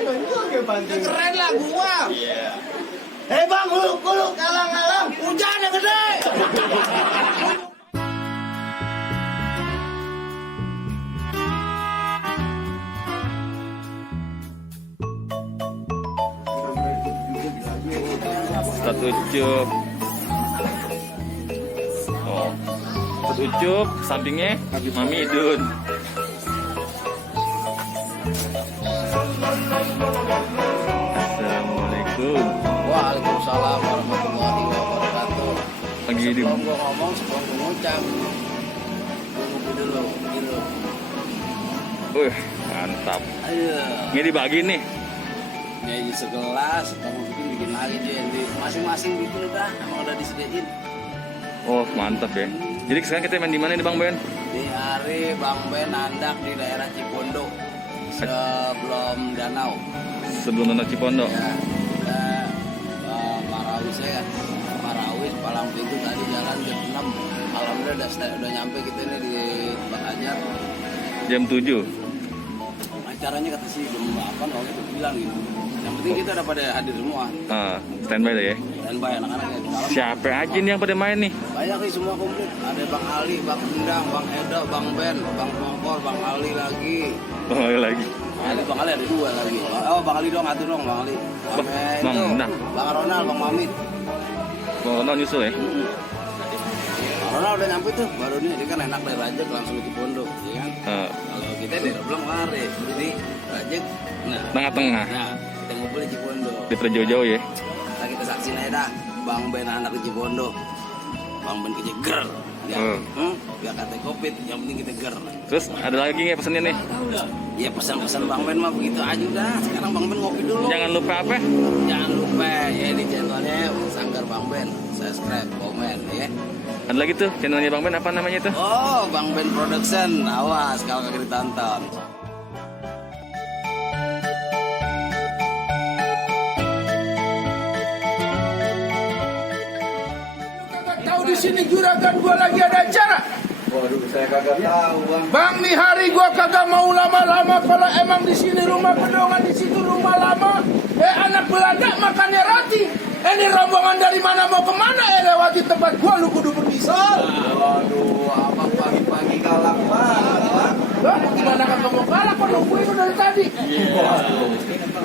Keren lah gua. Iya. Hei bang, huluk, alang-alang, hujan yang gede. Satu ucup. Oh, satu ucup, sampingnya Mami Idun. Assalamualaikum. Waalaikumsalam warahmatullahi wabarakatuh. Pagi Idun. Sebelum gua ngomong, sebelum gua ngucap, gua ngopi dulu, gitu. Mantap. Ayo. Ini dibagi nih. Jadi segelas, kamu bikin lagi deh. Di masing-masing bikin udah, emang udah disediain. Oh, mantap ya. Jadi sekarang kita main di mana nih Bang Ben? Di hari Bang Ben nandak di daerah Cipondo sebelum danau. Sebelum nonton Cipondo. Ya, kita Marawis ya, Marawis Palang Pintu tadi jalan jam 6. Alhamdulillah udah nyampe kita ini di Tempat Ajar. Jam 7. Acaranya kata sih jam 8 waktu itu bilang gitu. Yang penting kita udah pada hadir semua. Standby lah ya. Dan banyak anak-anak yang di dalam. Siapa aja nih yang pada main nih? Banyak nih semua komplit. Ada Bang Ali, Bang Endang, Bang Edo, Bang Ben, Bang Mongkor, Bang Ali lagi. Oh, lagi. Bang Ali ada 2 lagi. Oh, Bang Ali dong, atuh dong Bang Ali. Bang Endang. Bang Ronald, Bang Mamit. Bang Ronald nyusul ya? Bang Ronald udah nyampe tuh, baru nih. Dia kan enak dari Rajek langsung ke Cipondo, ya kan? Kalau kita dari Roblong lari, jadi Rajek, Tengah-tengah. nah kita ngumpul di Cipondo. Daripada jauh-jauh ya. Nah, kita saksin aja dah, Bang Ben anak di Cipondo, Bang Ben kerja ger, ya, gak kata covid, yang penting kita ger. Terus ada lagi nggak pesennya nih? Ya pesan-pesan Bang Ben mah begitu aja udah. Sekarang Bang Ben ngopi dulu. Jangan lupa apa? Jangan lupa ya di channelnya Sanggar Bang Ben, subscribe, komen ya. Ada lagi tuh channelnya Bang Ben, apa namanya tuh? Oh, Bang Ben Production, awas kalau kagak ditonton. Tahu di sini juragan gua lagi ada acara. Waduh, saya kagak tahu, Bang. Bang, nih hari gua kagak mau lama-lama. Kalau emang di sini rumah pedongan, di situ rumah lama. Anak Belanda makannya roti. Ini rombongan dari mana mau kemana? Lewati tempat gua lu kudu berbisa. Waduh, abang pagi-pagi galak banget, Bang. Lah, gimana kagak mau kalah? Kok nungguin lu dari tadi?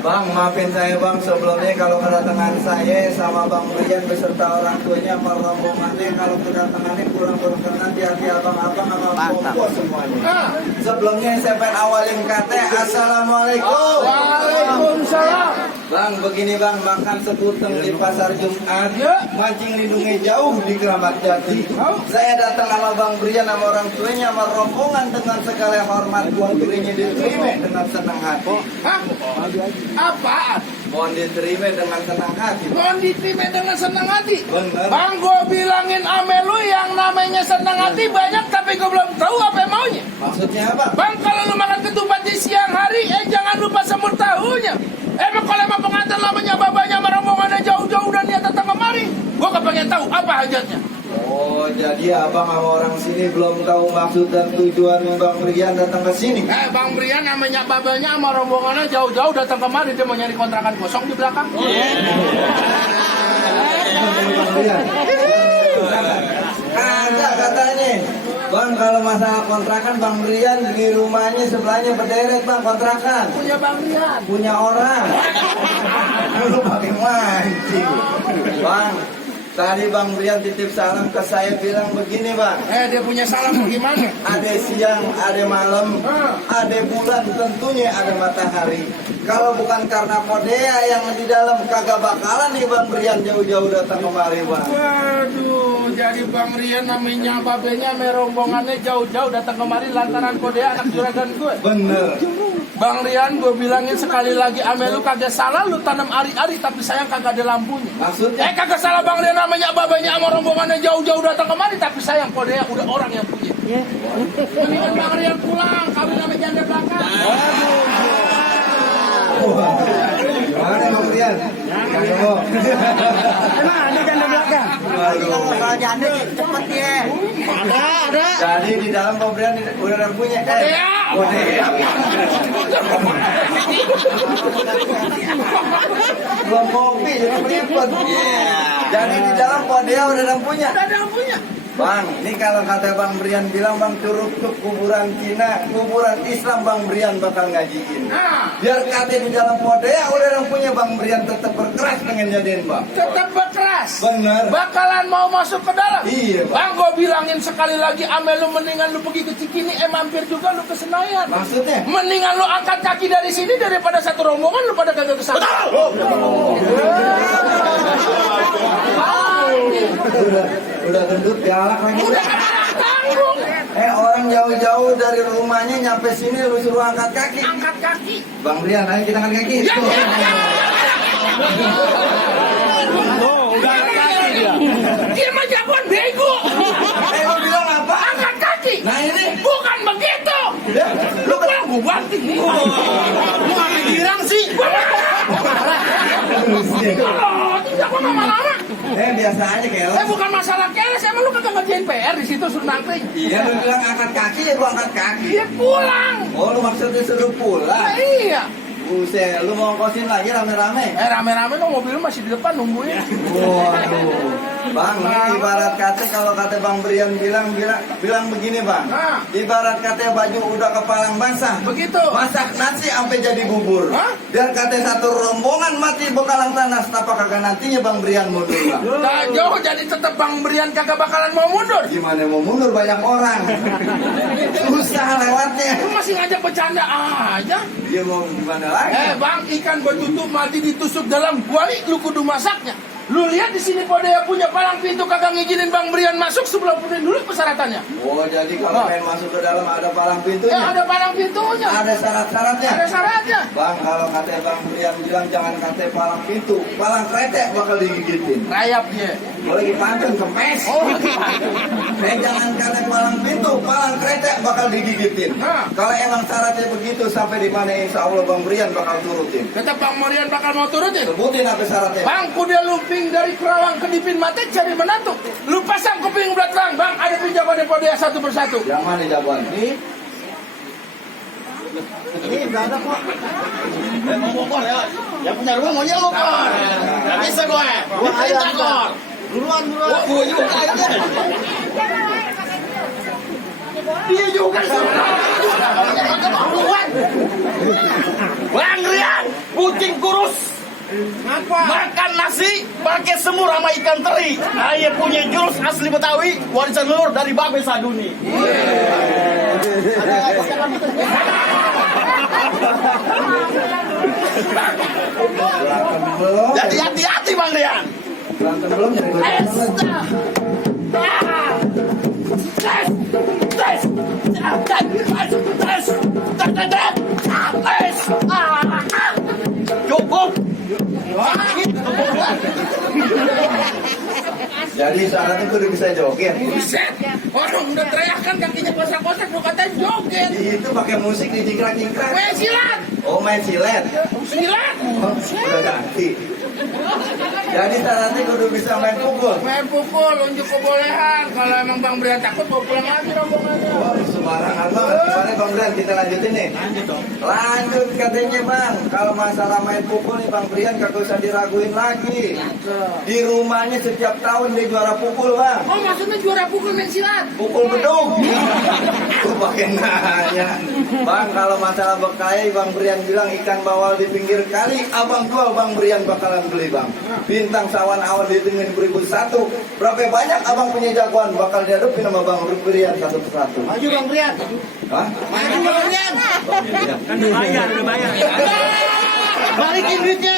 Bang, maafin saya Bang sebelumnya kalau kedatangan saya sama Bang Brian beserta orang tuanya sama rombongannya kalau kedatangannya kurang berkenan di hati abang-abang sama bos semuanya. Nah, Sebelumnya saya pengen awalin kata Assalamualaikum. Waalaikumsalam. Bang, begini Bang, makan sekuteng di pasar Jumat, Ya. mancing lindungnya jauh di Keramat Jati. Saya datang sama Bang Brian sama orang tuanya sama rombongan dengan segala hormat, Bang Brian diterima dengan senang hati. Hah? Apaan? Mohon diterima dengan senang hati. Mohon diterima dengan senang hati. Bener. Bang, gua bilangin ame lu yang namanya senang hati banyak, tapi gua belum tahu apa yang maunya. Maksudnya apa? Bang, kalau lu makan ketupat di siang hari, jangan lupa semur tahunya. Emang kalau emang pengantin lamanya babanya sama rombongannya jauh-jauh dan dia datang kemari, gua kepengen tahu apa hajatnya. Oh, jadi abang sama orang sini belum tahu maksud dan tujuan Bang Brian datang ke sini. Bang Brian namanya babanya sama rombongannya jauh-jauh datang kemari, dia mau nyari kontrakan kosong di belakang. Bang Brian. Ada katanya. Bang, kalau masalah kontrakan Bang Brian di rumahnya sebelahnya berderet Bang kontrakan. Punya Bang Brian. Punya orang. Lu pakai mancing. Bang, tadi Bang Brian titip salam ke saya bilang begini Bang. Dia punya salam gimana? Ada siang, ada malam, ada bulan, tentunya ada matahari. Kalau bukan karena Kodea yang di dalam kagak bakalan nih Bang Brian jauh-jauh datang kemari Bang. Waduh, jadi Bang Rian namanya babenya merombongannya jauh-jauh datang kemari lantaran Kodea anak juragan gue. Bener. Bang Rian, gue bilangin sekali lagi, ame lu kagak salah, lu tanam ari-ari tapi sayang kagak ada lampunya. Maksudnya? Kagak salah Bang Rian namanya babanya sama rombongannya jauh-jauh datang kemari tapi sayang Kodea udah orang yang punya. Mendingan Bang Rian pulang, kawin sama janda belakang. Gimana Bang Brian? Kagak mau. Emang ada janda belakang? Kalau janda cepet ya. Ada. Jadi di dalam pemberian udah ada punya. Belum kopi jadi melipet. Jadi di dalam podea udah ada punya. Bang, ini kalau kata Bang Brian bilang Bang Curug kuburan Cina, kuburan Islam Bang Brian bakal ngajiin. Biar kata di dalam podea udah yang punya Bang Brian tetap berkeras pengen jadiin Bang. Tetap berkeras. Bener. Bakalan mau masuk ke dalam. Iya Bang, Bang. gue bilangin sekali lagi, ame lu mendingan lu pergi ke Cikini, mampir juga lu ke Senayan. Maksudnya? Mendingan lu angkat kaki dari sini daripada satu rombongan lu pada kagak ke sana. Udah gendut galak lagi. Udah tanggung. Orang jauh-jauh dari rumahnya nyampe sini lu suruh angkat kaki. Angkat kaki. Bang Brian, ayo kita angkat kaki. Ya. Udah angkat kaki dia. Dia mah jagoan bego. Lu bilang apa? Angkat kaki. Nah ini. Bukan begitu. Ya, Lu pulang gue banting nih. Lu ngambil girang sih. Oh, tidak kok lama-lama. biasa aja keles. Bukan masalah keles, emang lu kagak ngerjain PR di situ suruh nangkring. Iya, lu bilang angkat kaki ya gua angkat kaki. Dia pulang. Oh, lu maksudnya suruh pulang? Iya. Buset, lu mau ongkosin lagi rame-rame? Rame-rame dong, mobil lu masih di depan nungguin. Waduh. Bang, ini ibarat kata kalau kata Bang Brian bilang begini Bang. Ibarat kata baju udah kepalang basah. Begitu. Masak nasi sampai jadi bubur. Biar kata satu rombongan mati bekalan tanah, apa kagak nantinya Bang Brian mundur Bang? Tak jauh jadi tetap Bang Brian kagak bakalan mau mundur. Gimana mau mundur, banyak orang. Susah lewatnya. Lu masih ngajak bercanda aja. Dia mau gimana lagi? Bang, ikan betutuk mati ditusuk dalam kuali, lu kudu masaknya. Lu lihat di sini Podea punya palang pintu kagak ngizinin Bang Brian masuk sebelum penuhin dulu persyaratannya. Oh, jadi kalau pengen masuk ke dalam ada palang pintunya? Ada palang pintunya. Ada syarat-syaratnya? Ada syaratnya. Bang, kalau kata Bang Brian bilang jangan kata palang pintu, palang kretek bakal digigitin. Rayap dia. Kalau lagi pantun kempes. Oh, Jangan kata palang pintu, palang kretek bakal digigitin. Kalau emang syaratnya begitu sampai di mana insya Allah Bang Brian bakal turutin. tetap Bang Brian bakal mau turutin. Sebutin apa syaratnya? Bang, kuda lumping dari Kerawang ke Dipin Mate cari menantu. Lu pasang kuping belakang, Bang, ada pinjaman Podea satu persatu. Yang mana jagoan? Nih. Ini berada kok. Mau bokor ya? Yang punya rumah maunya lu kor. Gak bisa gue. Gue cerita kor. Buruan. Gue juga aja. Dia juga Bang Rian, kucing kurus. apa? Makan nasi pakai semur sama ikan teri. Ayah punya jurus asli Betawi, warisan leluhur dari Babe Saduni. Belum. Jadi hati-hati Bang Rian. Berantem belum jadi Cukup. Jadi syaratnya kudu bisa joget. Buset, orang udah teriakan kakinya kosak-kosak, lu katain joget. Itu pakai musik dijingkrak-jingkrak. Main silat, Oh, main silet. silat. Oh, udah ganti. Jadi syaratnya kudu bisa main pukul. Main pukul, unjuk kebolehan. Kalau emang Bang Brian takut, bawa pulang aja rombongannya. Wah, sembarangan banget. Gimana Bang Brian? Kita lanjutin nih. Lanjut katanya Bang. Kalau masalah main pukul nih Bang Brian kagak usah diraguin lagi. Di rumahnya setiap tahun dia juara pukul Bang. Oh, maksudnya juara pukul main silat? Pukul beduk. Itu pakai nanya. Bang, kalau masalah bekai Bang Brian bilang ikan bawal di pinggir kali, abang jual Bang Brian bakalan beli Bang. Bintang sawan awal dihitungin 1001. Berapa banyak abang punya jagoan bakal dihadapin sama Bang Brian satu persatu. Maju Bang Rian. Hah? Maju Bang Rian. Kan udah bayar. Balikin duitnya.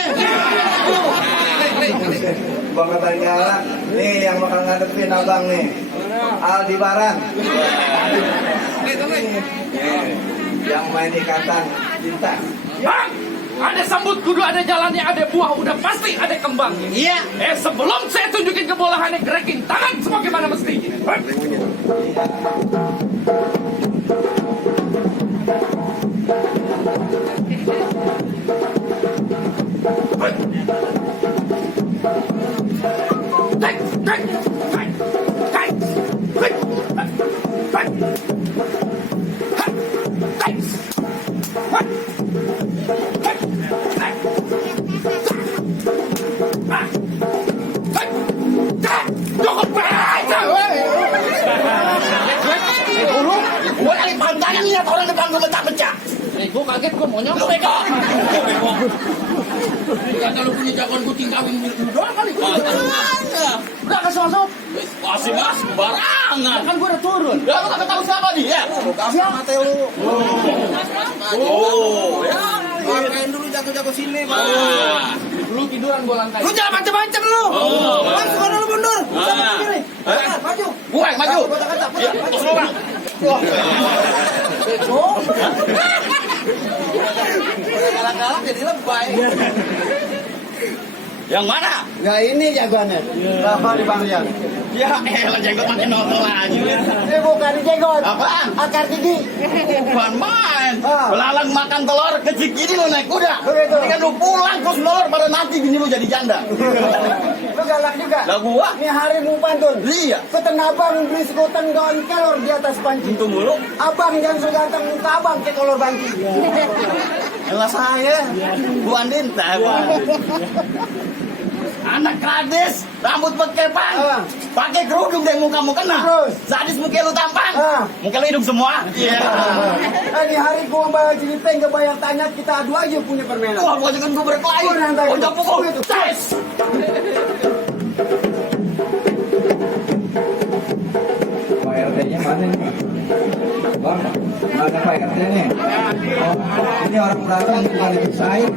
Bang Batangala, nih yang bakal ngadepin abang nih. Aldibaran. Yang main ikatan cinta. Bang, ada sambut kudu, ada jalannya, ada buah, udah pasti ada kembangnya. Iya. Sebelum saya tunjukin kebolehannya, gerakin tangan sebagaimana mestinya. Tek, tek. kaget gua mau nyampe kan. Kata lu punya jagoan kucing kawin lu doang kali. Udah kasih masuk. Masih mas, barangan. Kan gua udah turun. Ya, lu kagak tahu siapa dia? Siapa Mateo? Oh, ya. Pakein dulu jago-jago sini, Pak. Lu tiduran gua lantai. Lu jangan macam-macam lu. Masuk sana lu mundur. Maju. Gue maju. Ya, terus lu bang. Wah. Galak-galak jadi lebay. Yang mana? Ya ini jagoannya. Rafa di Bangrian. Ya, elah jenggot makin nongol aja. Ini bukan jenggot. Apaan? Akar gigi. Bukan main. Ah. Belalang makan telur, kecil gini lu naik kuda. Begitu. Ini kan lu pulang terus telur pada nanti bini lu jadi janda. Lu galak juga. Lah gua? Ini hari mau pantun. Iya. Keten abang beli sekuteng daun kelor di atas panci. Itu mulu. Abang jangan so ganteng muka abang ke kolor banci. Elah saya. Bu Andin, anak gadis, rambut bekepang, Ah. pakai kerudung deh mukamu kena. Terus? Sadis muka lu tampang, Ah. muka lu hidung semua. Iya. Ini hari gua bayar ceripeng ke bayar tanya kita adu aja punya permainan. Wah, gua jangan gua berkelahi. Gua nanti. Udah pukul. Gitu. Tes. Pak RT-nya mana nih? Bang, mana Pak RT nih? Oh, ini orang berantem bukan dipisahin.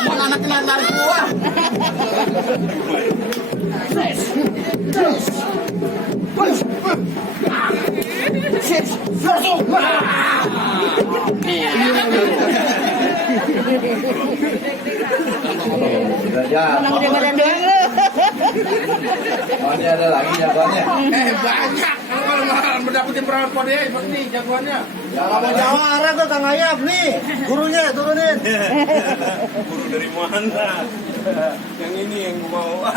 Ngomong anak kena narik gua. Menang dia badan doang lu. Oh, ini ada lagi jagoannya. Banyak. Kalau malah mendapetin perawan kode seperti jagoannya. Kalau Jawa arah tuh Kang Ayap nih. Gurunya turunin. Guru dari mana? Yang ini yang gua mau.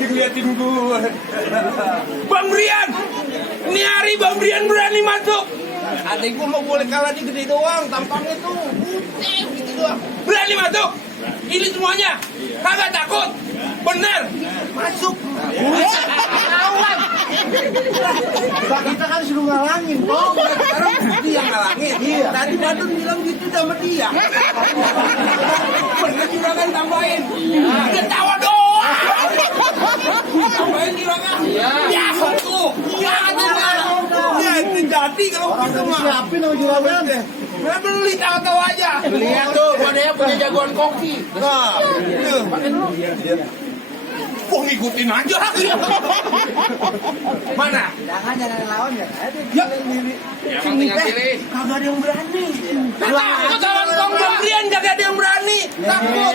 Diliatin gua. Bang Brian, ini hari Bang Brian berani masuk. Adik gua mau boleh kalah di gede doang, tampangnya tuh putih gitu doang. Berani masuk. Ini semuanya. Kagak takut. Bener. Masuk. Lawan. Kita kan suruh ngalangin, Bang. Sekarang dia yang ngalangin. Iya. Tadi Badun bilang gitu sama dia. Bener juragan tambahin. Dia tawa doang. Tambahin juragan. Ya, tuh. Ya, Ya itu jadi kalau gitu mah. Siapin sama juragan. Nah, beli tawa-tawa aja. Lihat tuh, dia punya jagoan koki. Nah, itu. Kok ngikutin aja? Mana? Jangan lawan ya. Ya, yang tinggal pilih. Kagak ada yang berani. Takut lawan Bang Brian, gak ada yang berani. Takut.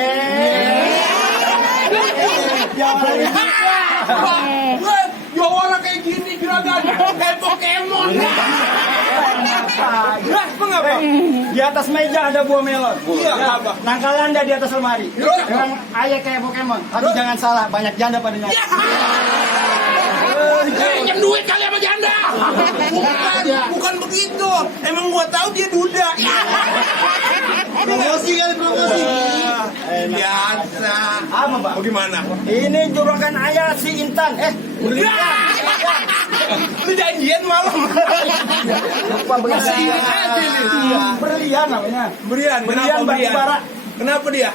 Ya orang kayak gini juragan, kayak Pokemon. Lah, mengapa? Di atas meja ada buah melon. Iya, apa? Nangkalan ada di atas lemari. Terus? Dengan ayah kayak Pokemon. Tapi jangan salah, banyak janda pada nyari. Pinjam duit kali sama janda. Bukan begitu. Emang gua tahu dia duda. Promosi kali promosi. Biasa. Apa, Pak? Bagaimana? Ini juragan ayah si Intan. Lu janjian malam. Lupa berlian namanya. Berian, Berlian batu bara. Kenapa dia?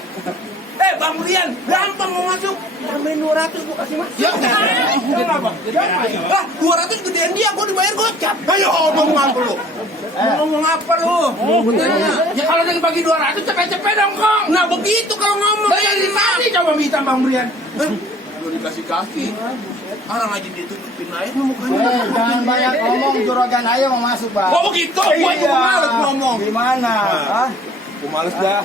Bang Brian, gampang mau masuk. Tambahin 200 gua kasih mas. Ya, kenapa? Lah, 200 gedean dia, gua dibayar gocap. Ayo ngomong apa lu? Ngomong apa lu? Ya kalau dia bagi 200 cepet-cepet dong, Kong. Nah begitu kalau ngomong. Dari tadi coba minta Bang Brian. Lu dikasih kaki. Orang aja ditutupin aja mukanya. Jangan banyak ngomong, juragan ayah mau masuk, Pak. Oh begitu, gua juga males ngomong. Gimana? Hah? Aku males dah.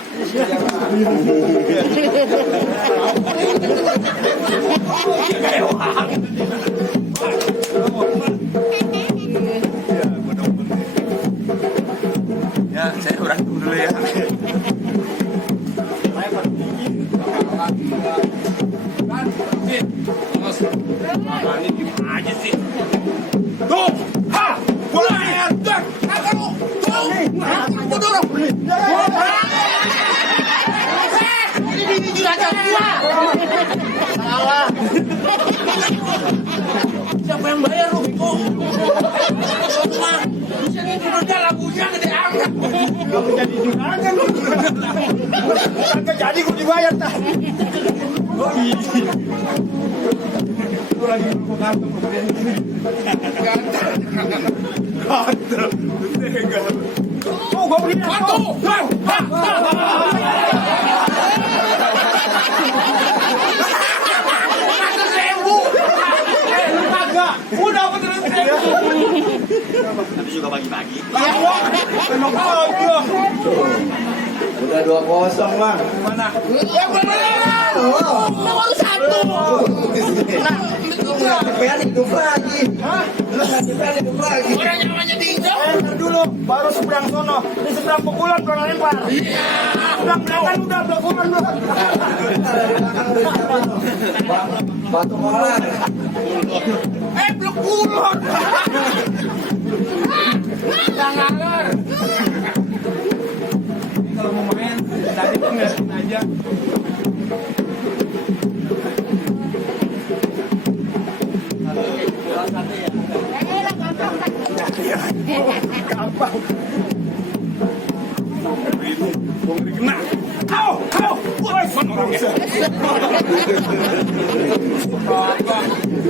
Ya, saya berantem dulu ya. Tuh, ha, mulai. Tuh, ini juragan gua. Salah. Siapa yang bayar lu, Biko? Di sini judulnya lagunya gede angkat. Kamu jadi juragan lu. Kagak jadi gua dibayar tak. Oh iya. Gua lagi mau kantor Kantor. Oh, gua beli satu. Udah apa terus? Nanti juga pagi-pagi. Udah 2-0 bang. Mana? Yang benar. Nomor 1. Nah, Pengen hidup lagi. Pengen hidup lagi. orang namanya Dingo. Dulu baru seberang sono. Di seberang pukulan pernah lempar. Seberang belakang udah pukulan lu. Batu molar. Blok kulon. Jangan ngalor. Kalau mau main, tadi tuh ngeliatin aja. Gampang. Itu, gua ngeri kena. Au, woi, mana orangnya?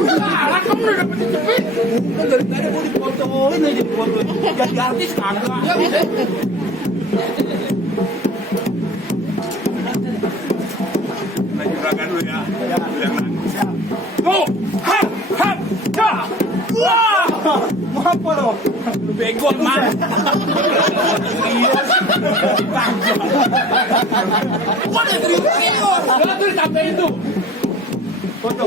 Salah kamu udah dapet cepet. Kan dari tadi mau dipotoin aja dipotoin. Jadi artis kagak. Ya bisa. Lagi juragan dulu ya. Ya, yang nangis ya. Go! Ha! Ya! Wah! Mau apa lo? Lu bego man. Gua udah terima. Gak tuh ditambahin tuh. Foto.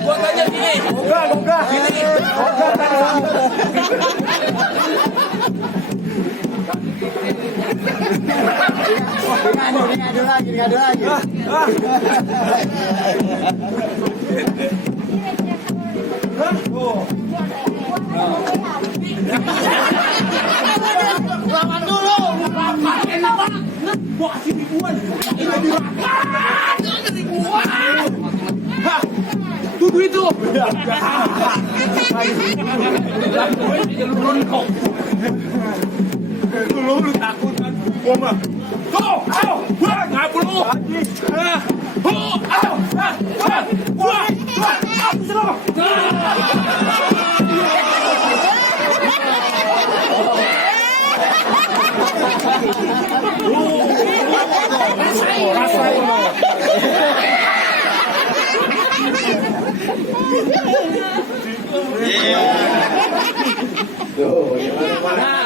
Gua tanya gini. Moga. Gini. Moga Ngadu lagi. Lawan dulu. Enak banget. Gua kasih ribuan. Ribuan. Tuduh itu. Lu takut kan? Gua mah. Go! Au! Wah, ngapa lu? Au! Wah!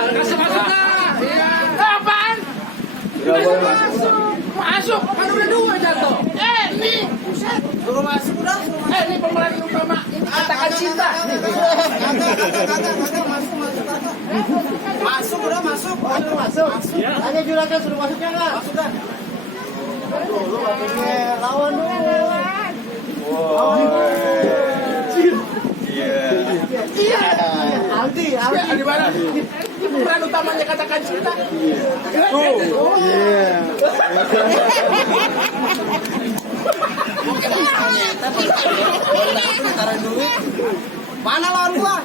Kasih masuk lah. Apaan? Masuk. Kan udah 2 jatuh. Nih. Buset. Suruh masuk udah. Ini pemeran utama. Katakan cinta. Masuk udah masuk. Masuk. Hanya juragan suruh masuknya nggak? Masuk dah. Lu lawan dulu. Iya. Aldi. Di mana? Pemeran utamanya Katakan Cinta. Tuh. Iya. Taruh duit. Mana lawan gua?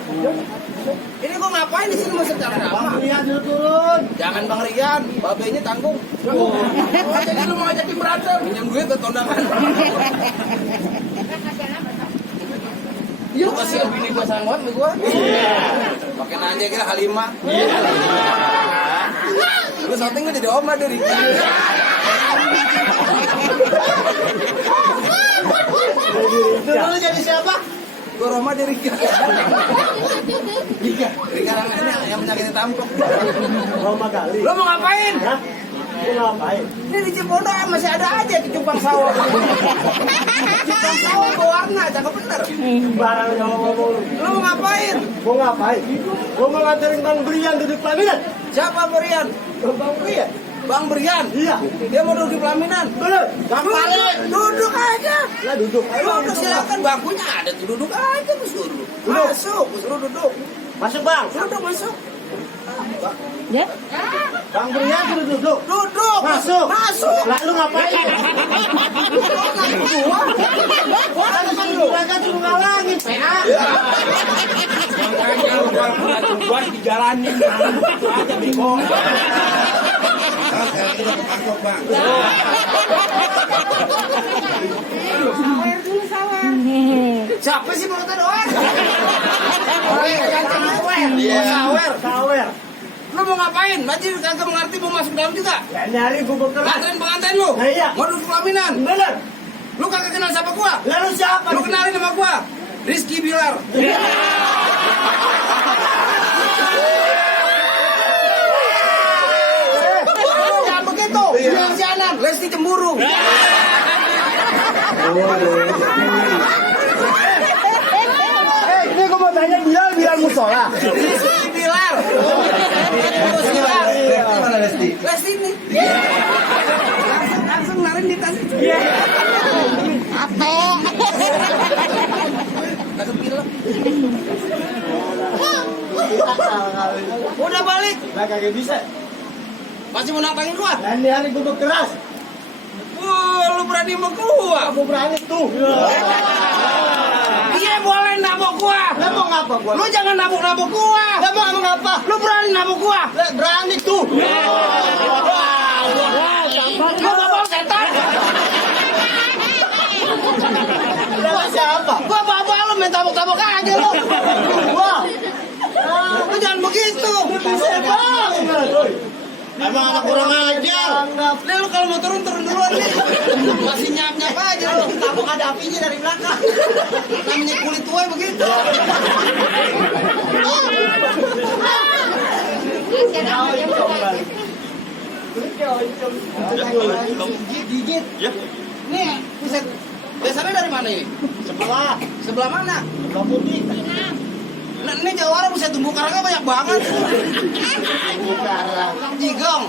Ini gua ngapain di sini masuk cara apa? Bang Rian turun. Jangan Bang Rian, babenya tanggung. Jadi lu mau ngajakin berantem, pinjam duit ke tondangan. Iya, kasih bini gua sanggup nih gua. Iya. Pakai nanya kira Halimah. Iya. Lu syuting gua jadi oma dari. Dulu jadi siapa? Gua Roma di Rika. Rika yang menyakiti tampuk. Roma kali. Lo mau ngapain? Hah? Mau ngapain? Ini di Cipondo masih ada aja di Cupang Sawah. Cupang Sawah berwarna, cakep bener. Barang ngomong. Lo mau ngapain? Mau ngapain? Mau nganterin Bang Brian duduk pelaminan? Siapa Berian? Bang Brian? Bang Berian? Iya. Dia mau duduk di pelaminan. Bener. Duduk aja. Lah duduk. Duduk silakan, bangkunya ada tuh, duduk aja Gus Duduk. Masuk, Gus Duduk duduk. Masuk Bang. Duduk masuk. Ya? Bang Brian suruh duduk. Duduk. Masuk. Masuk. Lah lu ngapain? Kan lu kan suruh ngalangin PA. Makanya lu kalau punya tujuan dijalanin. Itu aja bego. Sawer dulu sawer. Siapa sih mau kata doang? Orang yang ganteng sawer. Sawer. Sawer. Lu mau ngapain? Maju kagak mengerti mau masuk dalam juga. Ya nyari gubuk keras. Pengantin pengantin lu. Nah, iya. Mau duduk pelaminan. Bener. Lu kagak kenal siapa gua? Lalu siapa? Lu kenalin sama gua. Rizky Bilar. Jangan begitu. Bilang si Anan. Lesti cemburu. Ini gua mau tanya dia biar musola. Rizky Bilar. Terus Bilar. Mana Lesti? Lesti ini. Langsung narin di tas. Takut bilang. Udah balik. Lah kagak bisa. Masih mau nantangin gua? Lah nyari gubuk keras. Wah, lu berani sama gua? Aku berani tuh. Iya boleh nabok gua. Lah mau ngapa gua? Lu jangan nabok-nabok gua. Lah mau ngapa? Lu berani nabok gua. Lah berani tuh. Lu bawa setan. Lah siapa? Gua bawa lu main tabok-tabok aja lu. Wah. Lu jangan begitu. Emang anak kurang ajar. Nih lu kalau mau turun duluan nih. Masih nyap-nyap aja lu. Tabok ada apinya dari belakang. Namanya kulit tua begitu. Gigit. Ya. Nih, buset. Biasanya dari mana ini? Sebelah. Sebelah mana? Sebelah putih. Nah, ini jawara buset tumbuh karangnya banyak banget. Jigong.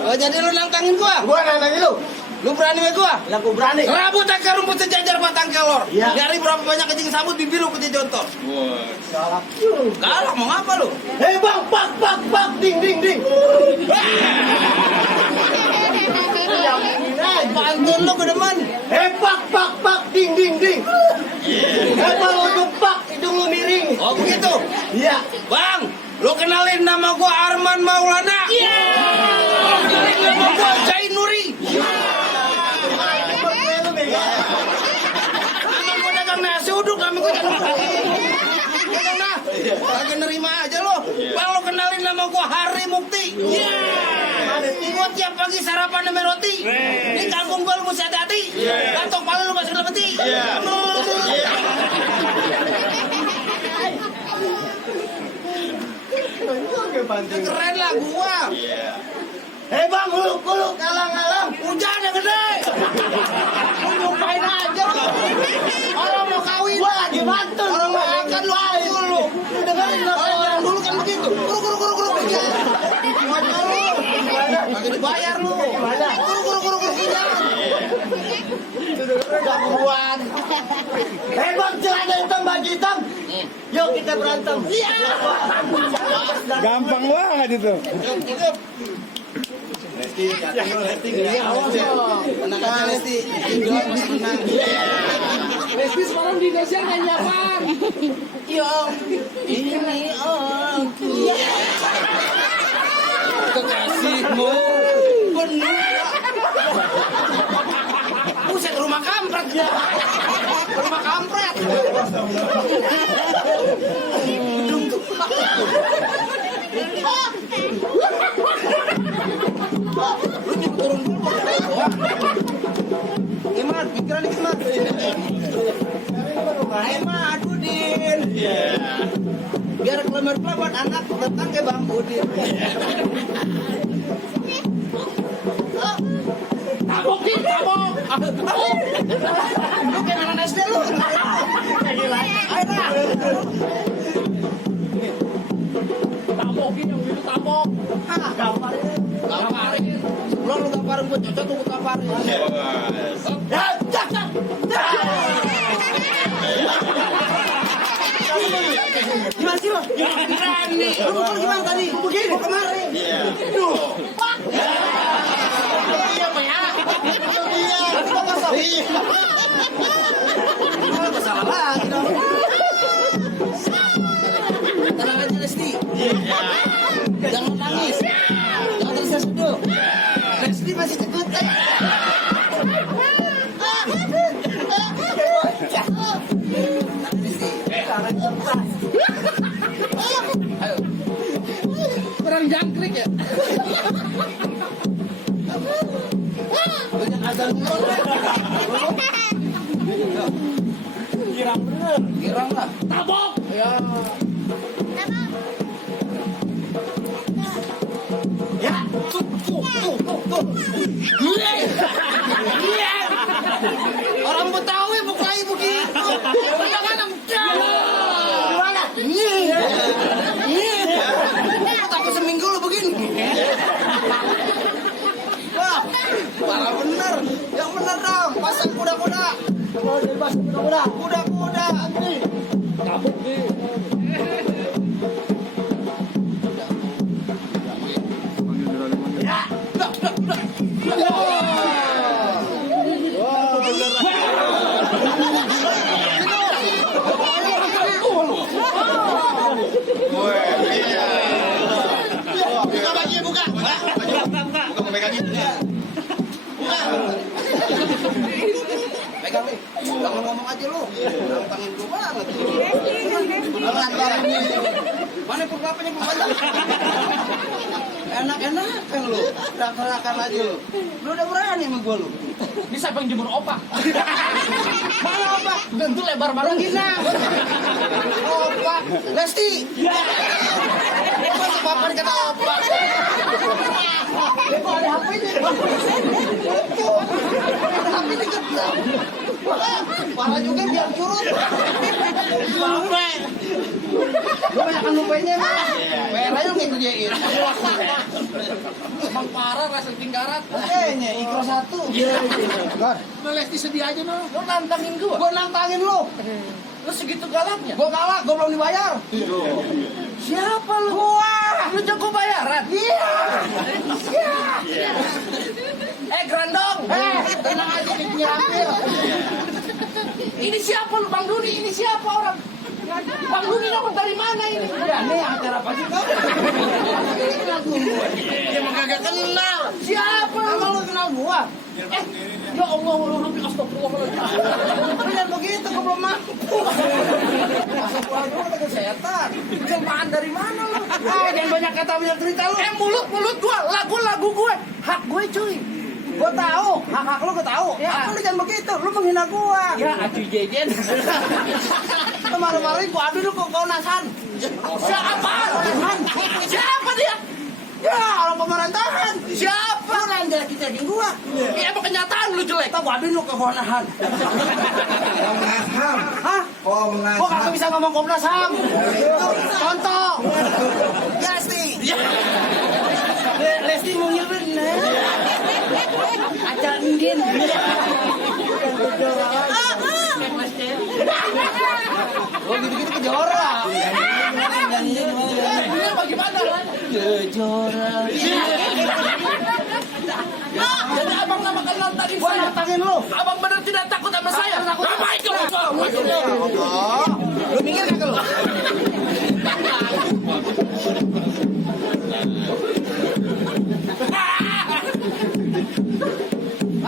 Oh, jadi lu nantangin gua? Gua nantangin lu. Lu berani sama gua? Lah gua berani. Rambut akar rumput sejajar batang kelor. Iya. Dari berapa banyak kencing sambut bibir lu putih jontor. Salah. Galak mau ngapa lu? Hei bang, pak, ding. Pantun lu kedeman. Hei pak, ding. Hei kalau untuk pak, hidung lu miring. Oh begitu. Iya. Bang, lu kenalin nama gua Arman Maulana. Iya. Kenalin nama gua Zain Nuri. Nama gua dagang nasi uduk, nama gua dagang nah. Kagak nerima aja lo. Bang, lu kenalin nama gua Hari Mukti. Iya. Gua tiap pagi sarapan sama roti. Di kampung gua lu mesti hati-hati. Katok pala lu masuk dalam peti. Keren lah gua. Hei bang, lu kalang. Hujan yang gede. Lu nyumpain aja lu. Orang mau kawin. Gua lagi mantun. Orang mau makan lu akur lu. Dengerin lah. Orang dulu kan begitu. Guru. Kagak dibayar lu. Guru. Gangguan. Hei bang, celana hitam, baju hitam. Yuk kita berantem. Iya. Gampang banget itu. Cukup. Lesti, menang aja Lesti. Menang. Lesti sekarang di Indonesia nanya apaan? Yang ini aku. Kekasihmu penuh. Buset, rumah kampret. Rumah kampret. Gedung tuh. Lu nyuruh turun dulu. Gimana? Mat, pikiran dikit Mat. Ayo Mat, aduh Din. Biar kelebat-kelebat anak datang ke Bang Udin. Tabok Din, tabok. Lu kayak mana SD lu? Ayo lah. Tabok Din, yang itu tabok. Gamparin. Sebelum lu gamparin gue cocok tuh gue gamparin. Gimana sih lo? Berani. Lu mukul gimana tadi? Begini. Mau kemari. Iya Pak ya. Nanti kok kosong. Lu salah lagi dong. Tenang aja Lesti. Jangan nangis. Jangan terseduh. Lesti masih cekut. Kurang jangkrik ya. Azan dulu. Girang lah. Tabok. Ya. Ya. Tuh. Orang Betawi bukai begitu. Jangan gimana? Takut seminggu lu begini. Wah, parah bener. Yang bener dong. Pasang kuda-kuda. Kuda-kuda. Tabok Din. Buka baju, buka. Pegang nih. Jangan ngomong aja lu. Nantangin gua banget. Mana perlapanya banyak. Enak-enakan lu. Rak-rakan aja lu. Lu udah berani sama gua lu. Ini siapa yang jemur opak? Mana apa? Tentu lebar banget. Gina. Opa. Lesti. Masa papan kata opa. Kok ada HP-nya? Tuh. HP-nya kecil. Parah juga biar curut. Sampai. Lu banyakan lupanya emang. PR aja lu yang kerjain. Emang parah rasa tingkarat. Kayaknya ikro 1. Lu Lesti sedih aja no. Lu nantangin gua. Gua nantangin lu. Lu segitu galaknya. Gua galak, gua belum dibayar. Siapa lu? Gua. Lu jago bayaran. Iya. Grandong. Tenang aja nih penyambil. Ini siapa lu Bang Duni? Ini siapa orang? Bang Duni dapat dari mana ini? Ya, nih acara apa sih kau? Ini kenal gua. Dia mah kagak kenal. Siapa? Emang lu kenal gua? Ya Allah, lu astagfirullahaladzim. Bener begitu, gua belum mampu. Masuk gua dulu ke setan. Jelmaan dari mana lu? Jangan banyak kata banyak cerita lu. Mulut gua, lagu gue, hak gue cuy. Gua tahu, hak lu gua tahu. Ya. Lu jangan begitu, lu menghina gua. Ya, acuh jejen. Kemarin-kemarin gua adu lu kok nasan. Siapa? Siapa dia? Ya, orang pemerintahan. Siapa? Lu nanjak-nanjakin gua. Ya, emang kenyataan lu jelek. Kita gua adu lu ke Komnas Ham. Hah? Komnas Gua kagak HAM. bisa ngomong Komnas HAM. Contoh. Lesti. Lesti mau bener. Acal ingin. Oh gitu-gitu kejora. Ini bagaimana? Kejora. Jadi abang nama kenal tadi Gua saya. nantangin lu. Abang benar tidak takut sama saya? Apa itu? Lu mikir kagak lu?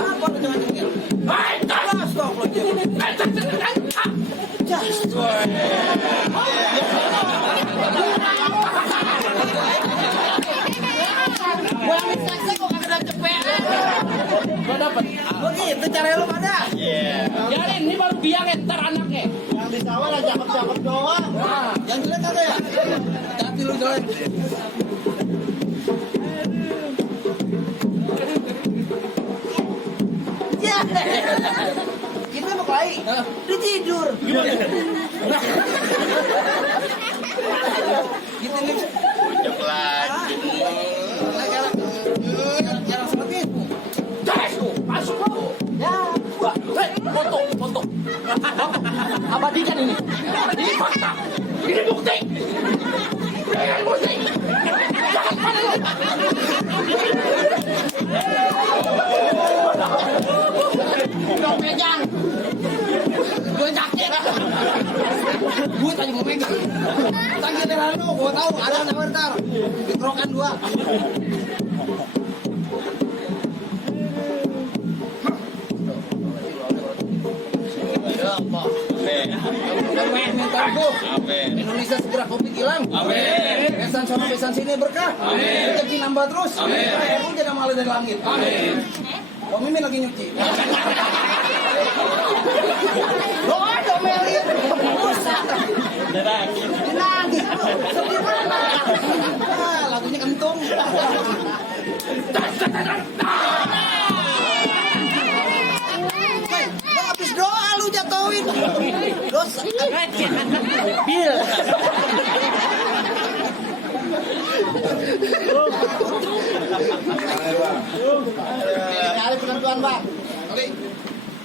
Apa lu jangan mikir? Hai, tolong. Stop lu jangan. Just. Gua yang minta kok kagak ada cepet. Gua dapat. Begitu cara lu pada. Biarin, ini baru biang ntar anaknya. Yang di sawah lah cakep-cakep doang. Nah, Yang jelek ada ya? Hati lu jelek. Ya. Kita mau kelai. Dia tidur. Gitu nih. Ucap lagi. Jarang seperti itu. jas tuh, masuk lu. Ya. Wah, foto. Abadikan ini. Ini fakta. Ini bukti. Ini bukti. Jangan panik lu. Dong pegang. Gue sakit. Gue tadi mau pegang. Sakit dengan lu, gue tahu ada ntar. Dikerokan 2. Ya Allah. Amin. Minta gue. Indonesia segera COVID hilang. Amin. Pesan sana pesan sini berkah. Amin. Rezeki nambah terus. Amin. Air pun jadi malah dari langit. Amin. Oh, Mimin lagi nyuci. Doa domelin. Rusak. Lagi. Sedih banget. Ah, lagunya kentung. Habis doa lu jatuhin. Dosa. Bil. Ini hari penentuan bang.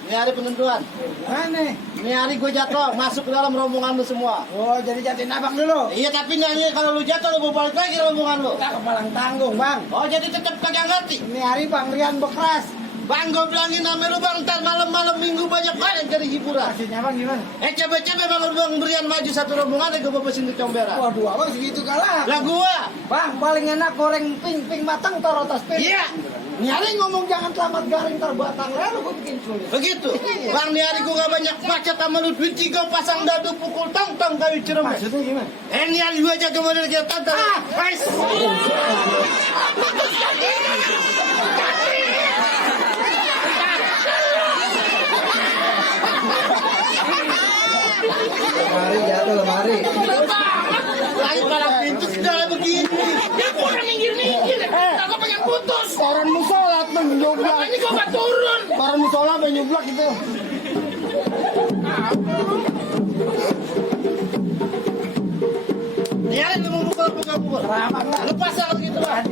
Ini hari penentuan. Mana? Ini hari gue jatuh masuk ke dalam rombongan lu semua. Oh, jadi jatuhin abang dulu. Iya tapi nyanyi kalau lu jatuh lu mau balik lagi rombongan lu. Kita kepalang tanggung, Bang. Oh jadi tetap kagak ngerti. Ini hari Bang Rian Bekras. Bang gue bilangin nama lu bang ntar malam-malam minggu banyak banget jadi hiburan. Maksudnya Bang gimana? Coba-coba bang Berian maju satu rombongan gue bebesin ke comberan. Waduh, Abang segitu kalah. Lah gua. Bang, paling enak goreng ping matang taruh atas piring. Iya. Nyari ngomong jangan selamat garing terbatang lalu gue bikin sulit. Begitu. Bang di hari gua gak banyak macet sama lu duit 3 pasang dadu pukul tong-tong kayu ciremes. Maksudnya gimana? Ini hari gua jaga model kita tante. Guys. Lemari jatuh lemari. Lagi pada pintu sudah begini. Ya gua udah minggir-minggir. Aku pengen putus. Orang musola menjublak. Makanya gua gak turun. Orang musola menjublak itu. Ini hari lu mau pukul. Lepas kalau gitu lah.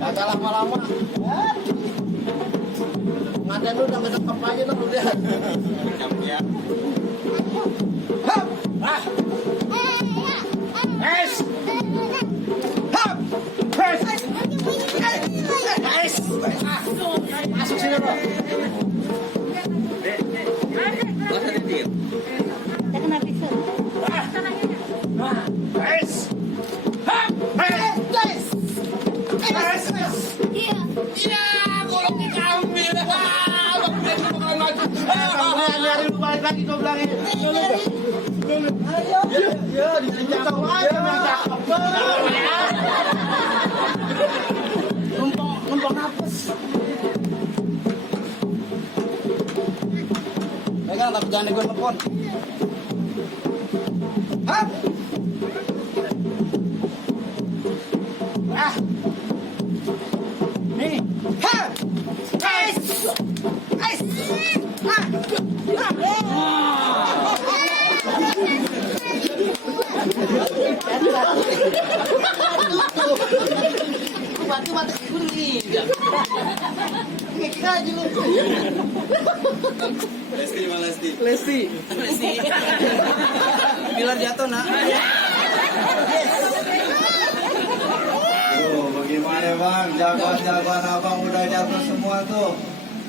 Kagak lama-lama. Ngatain lu udah ngedekap aja lu udah. Masuk sini bro. Kita kena pisau. Iya. Ya, golong diambil. Nyari lu balik lagi gua bilangin. Ya, diinjak tahu aja yang cakep. Numpang apes. Pegang tapi jangan gue telepon. Hap. Nih. Hap. Mati gue nih. Kira aja lu. Lesti. Bilar jatuh nak. Tuh, bagaimana bang? Jagoan-jagoan abang udah jatuh semua tuh.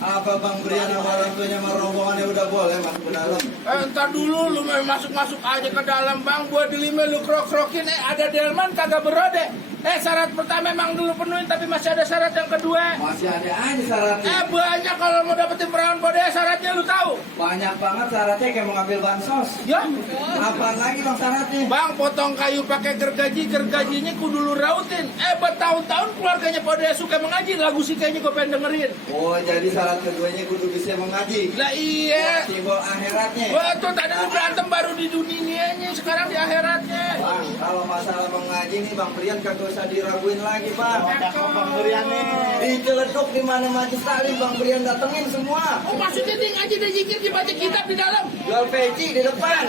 Apa Bang Brian sama orang tuanya sama rombongannya udah boleh masuk ke dalam? Entar dulu lu main masuk-masuk aja ke dalam bang. Gua di lima lu krok-krokin. Ada delman kagak berode. Syarat pertama emang dulu penuhin, tapi masih ada syarat yang kedua. Masih ada aja syaratnya. Banyak kalau mau dapetin perawan kode syaratnya lu tahu. Banyak banget syaratnya kayak mau ngambil bansos. Ya, Apaan lagi Bang syaratnya? bang potong kayu pakai gergajinya kudu lu rautin. Bertahun-tahun keluarganya pada suka mengaji, lagu sih kayaknya gue pengen dengerin. Oh, jadi syarat keduanya kudu bisa mengaji. Lah iya. Simbol akhiratnya. Wah tuh tadi lu berantem baru di dunianya, sekarang di akhiratnya. Bang, kalau masalah mengaji nih Bang Brian kagak usah diraguin lagi, Bang. Bang Brian nih. Diceletuk di mana majelis taklim Bang Brian datengin semua. Oh maksudnya dia ngaji dan zikir dibaca kitab di dalam. Jual peci di depan.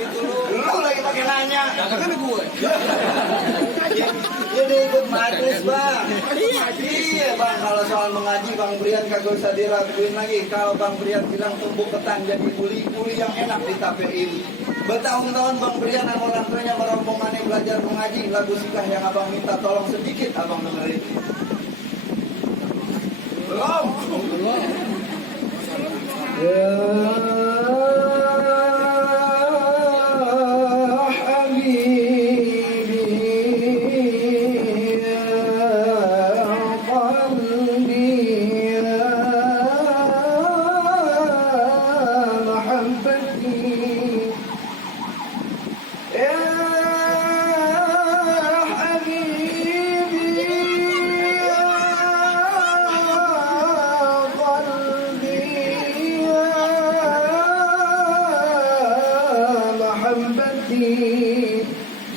Gitu lu lagi pakai nanya. Kan gue. Jadi ikut majelis, Bang. Iya, Bang. Kalau soal mengaji Bang Brian kagak usah diraguin lagi. Kalau Bang Brian bilang tumbuk ketan jadi uli yang enak di tapein. Bertahun-tahun Bang Brian sama orang tuanya merombongannya belajar mengaji. Lagu sikah yang Abang minta tolong sedikit Abang dengerin. Belum. Ya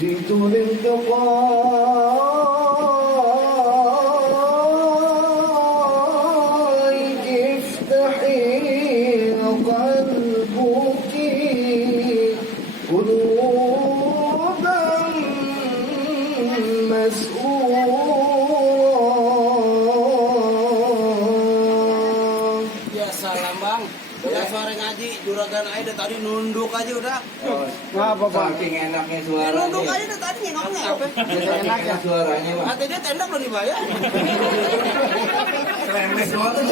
جئت لالتقائك افتحي قلبك قلوبا مسؤولا. Ya salam bang. Udah sore ngaji, juragan aja tadi nunduk aja udah. Ngapa Bang? Saking enaknya suaranya. Nunduk aja udah tadi ngomongnya apa? Enaknya suaranya Bang. Hati dia tenda belum dibayar. Remes banget.